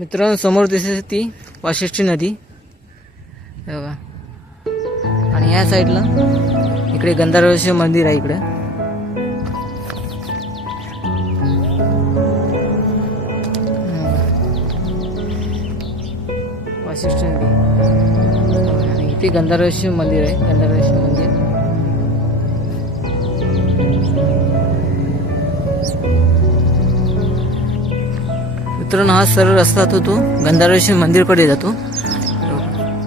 मित्रांनो, समोर दिसते ती वाशिष्ठी नदी हे बघा. आणि या साईडला इकडे गंधर्वेश्वर मंदिर आहे. इकडे वाशिष्ठी नदी आणि इथे गंधर्वेश्वर मंदिर आहे. गंधर्वेश्वर मंदिर मित्रांनो, हा सरळ रस्ता तो गंधर्वेश्वर मंदिरकडे जातो.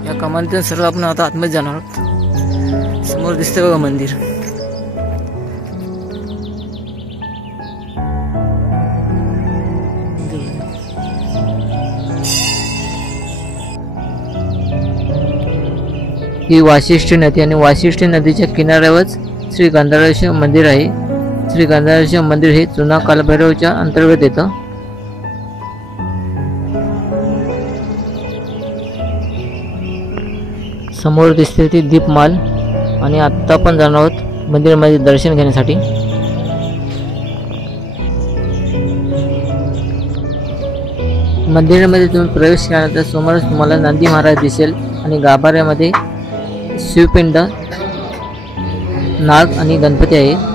या कमानीतून सरळ आपण आता आतमध्ये जाणार आहोत. समोर दिसते बघा मंदिर. ही वाशिष्ठी नदी आणि वाशिष्ठी नदीच्या किनाऱ्यावरच श्री गंधर्वेश्वर मंदिर आहे. श्री गंधर्वेश्वर मंदिर हे जुना कालभैरवच्या अंतर्गत येतं. समोर दिसते ती दीपमाल आणि आता आपण जाणार आहोत मंदिरामध्ये दर्शन घेण्यासाठी. मंदिरामध्ये तुम्ही प्रवेश केल्यानंतर समोरच तुम्हाला नंदी महाराज दिसेल आणि गाभाऱ्यामध्ये शिवपिंड, नाग आणि गणपती आहे.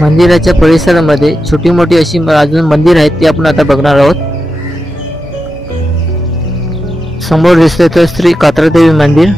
मंदिराच्या परिसरामध्ये छोटी मोठी अशी अजून मंदिर आहेत, ते आपण आता बघणार आहोत. समोर दिसते तर श्री कात्रादेवी मंदिर.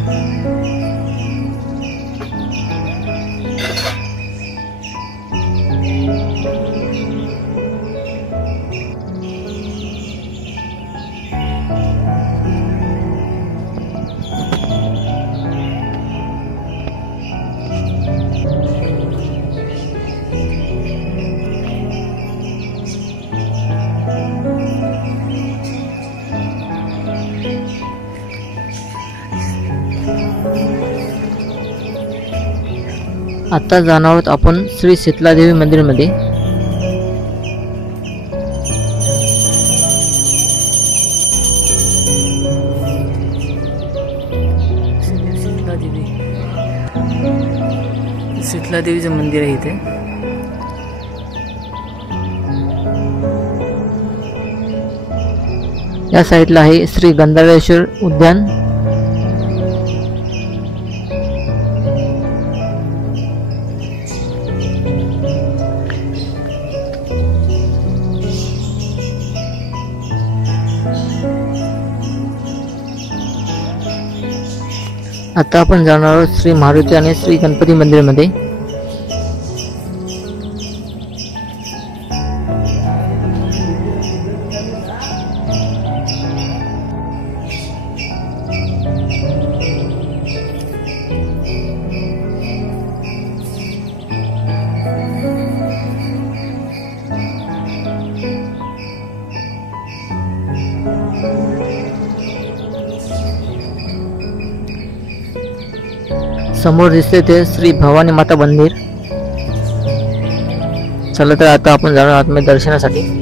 आता जाणार आहोत आपण श्री शीतलादेवी मंदिरमध्ये. शीतलादेवीचं मंदिर आहे इथे. या साईडला आहे श्री गंधर्वेश्वर उद्यान. आता आपण जाणार आहोत श्री मारुती आणि श्री गणपती मंदिरमध्ये. समोर दिसते ते श्री भवानी माता मंदिर. चला तर आता आपण जाणार आतमध्ये दर्शनासाठी.